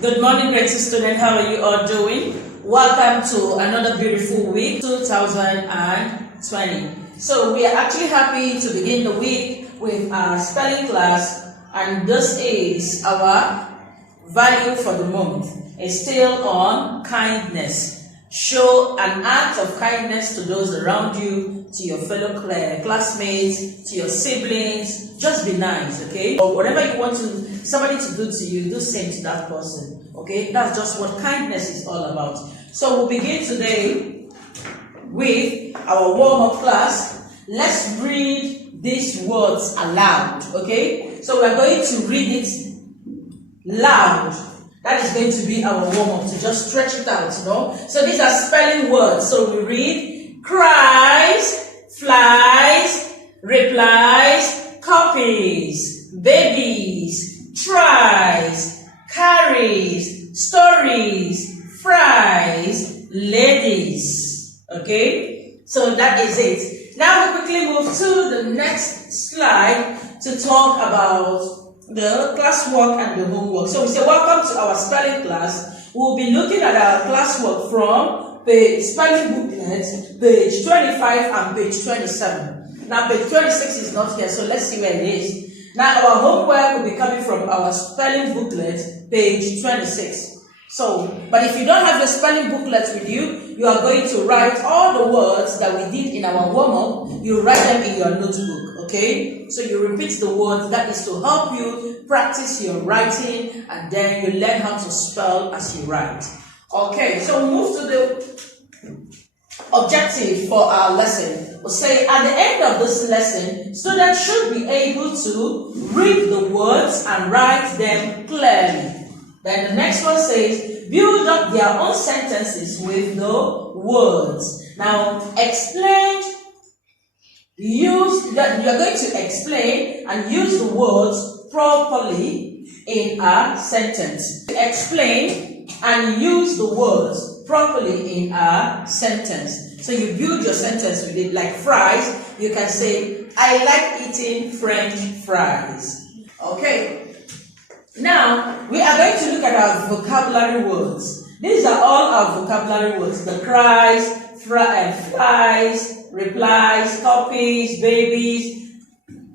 Good morning, great student. How are you all doing? Welcome to another beautiful week, 2020. So we are actually happy to begin the week with our spelling class, and this is our value for the month. It's still on kindness. Show an act of kindness to those around you, to your fellow classmates, to your siblings. Just be nice, okay? Or whatever you want somebody to do to you, do same to that person, okay? That's just what kindness is all about. So we'll begin today with our warm-up class. Let's read these words aloud, okay? So we're going to read it loud. That is going to be our warm-up, to just stretch it out, you know. So these are spelling words. So we read cries, flies, replies, copies, babies, tries, carries, stories, fries, ladies. Okay? So that is it. Now we quickly move to the next slide to talk about the classwork and the homework. So we say welcome to our spelling class. We'll be looking at our classwork from spelling booklet, page 25 and page 27. Now page 26 is not here, so let's see where it is. Now our homework will be coming from our spelling booklet, page 26. So, but if you don't have the spelling booklet with you, you are going to write all the words that we did in our warm-up. You write them in your notebook, okay? So you repeat the words. That is to help you practice your writing, and then you learn how to spell as you write. Okay, so we'll move to the objective for our lesson. We'll say at the end of this lesson, students should be able to read the words and write them clearly. Then the next one says, build up their own sentences with the words. Now, explain, you are going to explain and use the words properly in a sentence. Explain and use the words properly in a sentence. So you build your sentence with it, like fries. You can say, I like eating French fries. Okay. Now, we are going to look at our vocabulary words. These are all our vocabulary words. The cries, flies, replies, copies, babies,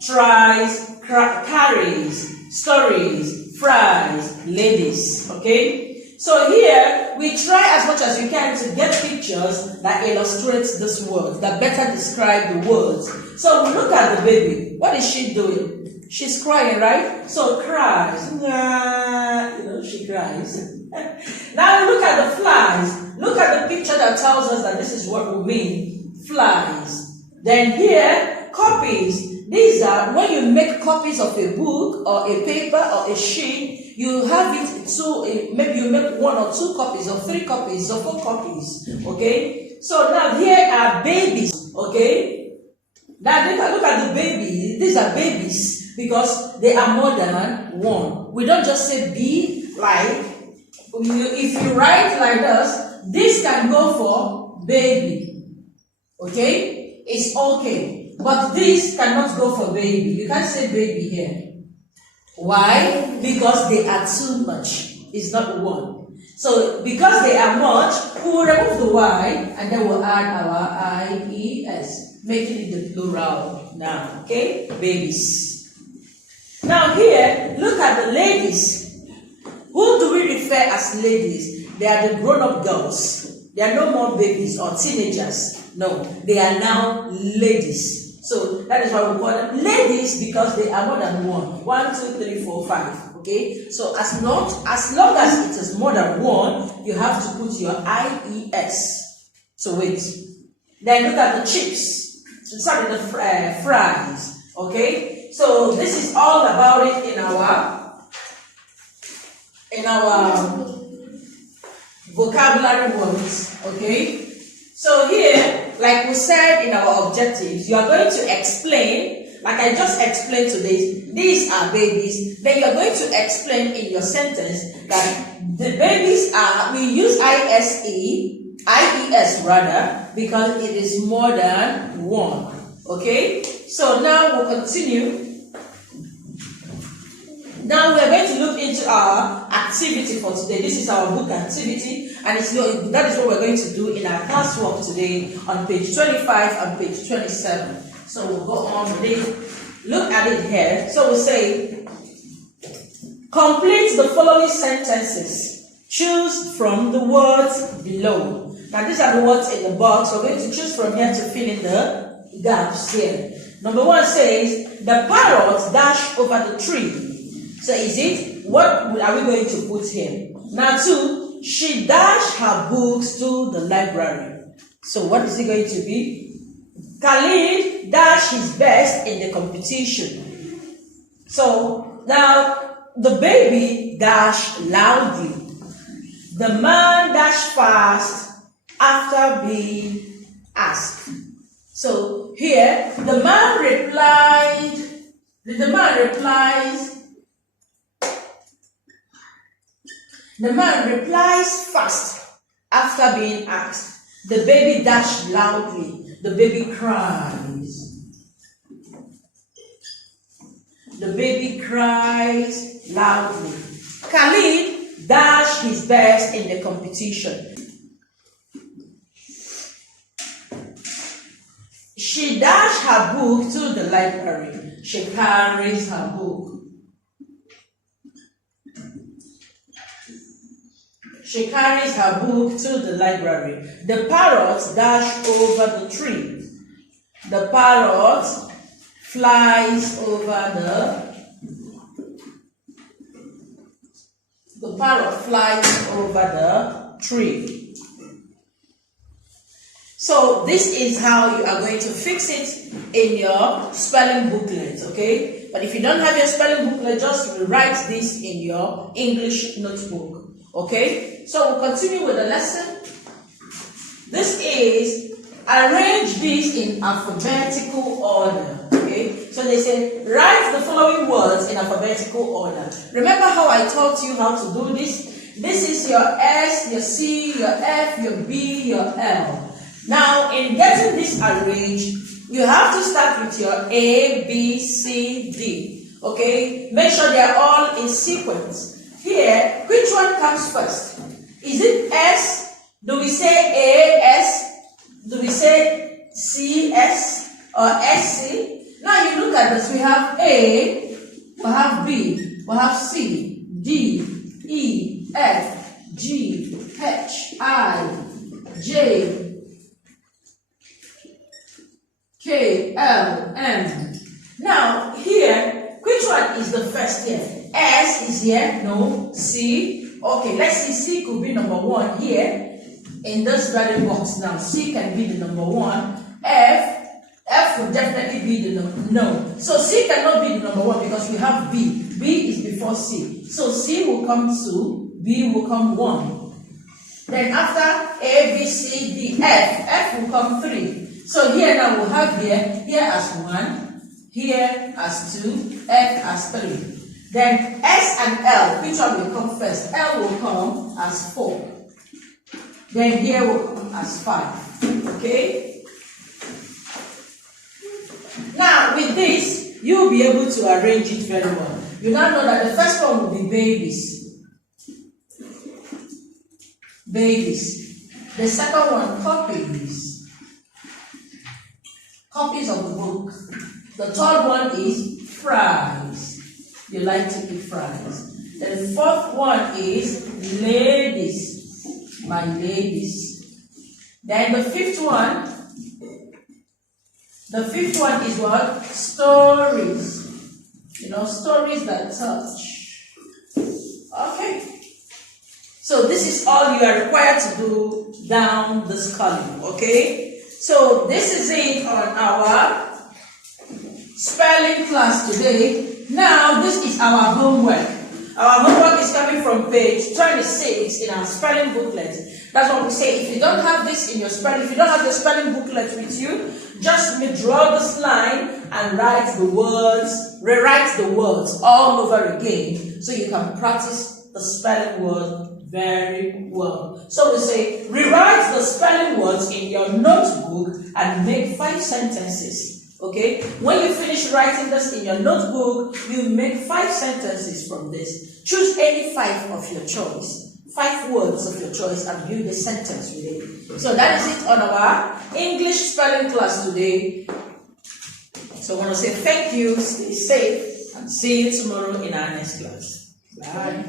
tries, carries, stories, fries, ladies. Okay? So here, we try as much as we can to get pictures that illustrate these words, that better describe the words. So we look at the baby. What is she doing? She's crying, right? So cries. She cries. Now look at the flies. Look at the picture that tells us that this is what we mean. Flies. Then here, copies. These are when you make copies of a book or a paper or a sheet, you have it so maybe you make 1 or 2 copies or 3 copies or 4 copies. Okay? So now here are babies. Okay? Now look at the baby. These are babies, because they are more than 1. We don't just say be like, if you write like this can go for baby. Okay? It's okay. But this cannot go for baby. You can't say baby here. Why? Because they are too much. It's not 1. So because they are much, we will remove the Y and then we'll add our IES, making it the plural now. Okay? Babies. Now here, look at the ladies. Who do we refer as ladies? They are the grown-up girls. They are no more babies or teenagers. No, they are now ladies. So that is why we call them ladies, because they are more than 1. 1, 2, 3, 4, 5. Okay? So as long as it is more than 1, you have to put your IES. So wait. Then look at the chips. Sorry, the fries. Okay? So this is all about it in our vocabulary words. Okay? So here, like we said in our objectives, you are going to explain, like I just explained today, these are babies. Then you are going to explain in your sentence that the babies are, we use IES rather, because it is more than 1. Okay? So now we'll continue Now we are going to look into our activity for today. This is our book activity, and that is what we're going to do in our classwork today on page 25 and page 27. So we'll go on with it. Look at it here. So we'll say, complete the following sentences. Choose from the words below. Now these are the words in the box. We're going to choose from here to fill in the gaps here. Number 1 says, the parrot dashed over the tree. So is it, what are we going to put here? Now 2, she dashed her books to the library. So what is it going to be? Khalid dashed his best in the competition. So now the baby dashed loudly. The man dashed fast after being asked. So here the man replies fast after being asked. The baby dashed loudly. The baby cries. The baby cries loudly. Khalid dashed his best in the competition. She dashed her book to the library. She carries her book. She carries her book to the library. The parrot dashed over the tree. The parrot flies over the tree. So this is how you are going to fix it in your spelling booklet, okay? But if you don't have your spelling booklet, just write this in your English notebook, okay? So we'll continue with the lesson. This is arrange these in alphabetical order, okay? So they say write the following words in alphabetical order. Remember how I taught you how to do this? This is your S, your C, your F, your B, your L. Now, in getting this arranged, you have to start with your A, B, C, D. Okay? Make sure they are all in sequence. Here, which one comes first? Is it S? Do we say A, S? Do we say C, S? Or SC? Now you look at this. We have A, we have B, we have C, D, E, F, G, H, I, J, K, L, M. Now, here, which one is the first here? S is here? No. C. Okay, let's see. C could be number 1 here in this very box. Now, C can be the number 1. F would definitely be the number. No. So, C cannot be the number 1 because we have B. B is before C. So, C will come 2, B will come 1. Then, after A, B, C, D, F will come 3. So here now we'll have here as 1, here as 2, F as 3. Then S and L, which one will come first? L will come as 4. Then here will come as 5. Okay? Now with this, you'll be able to arrange it very well. You now know that the first one will be babies. Babies. The second one, puppies. Copies of the book. The third one is fries. You like to eat fries. The fourth one is ladies. My ladies. Then the fifth one is what? Stories. You know, stories that touch. Okay. So this is all you are required to do down this column. Okay. So this is it on our spelling class today. Now this is our homework. Our homework is coming from page 26 in our spelling booklet. That's what we say. If you don't have this in your spelling, if you don't have the spelling booklet with you, just draw this line and write the words, rewrite the words all over again so you can practice the spelling word very well. So we say, rewrite the spelling words in your notebook and make 5 sentences. Okay? When you finish writing this in your notebook, you make 5 sentences from this. Choose any 5 of your choice. 5 words of your choice and build a sentence with it. So that is it on our English spelling class today. So I want to say thank you, stay safe, and see you tomorrow in our next class. Bye.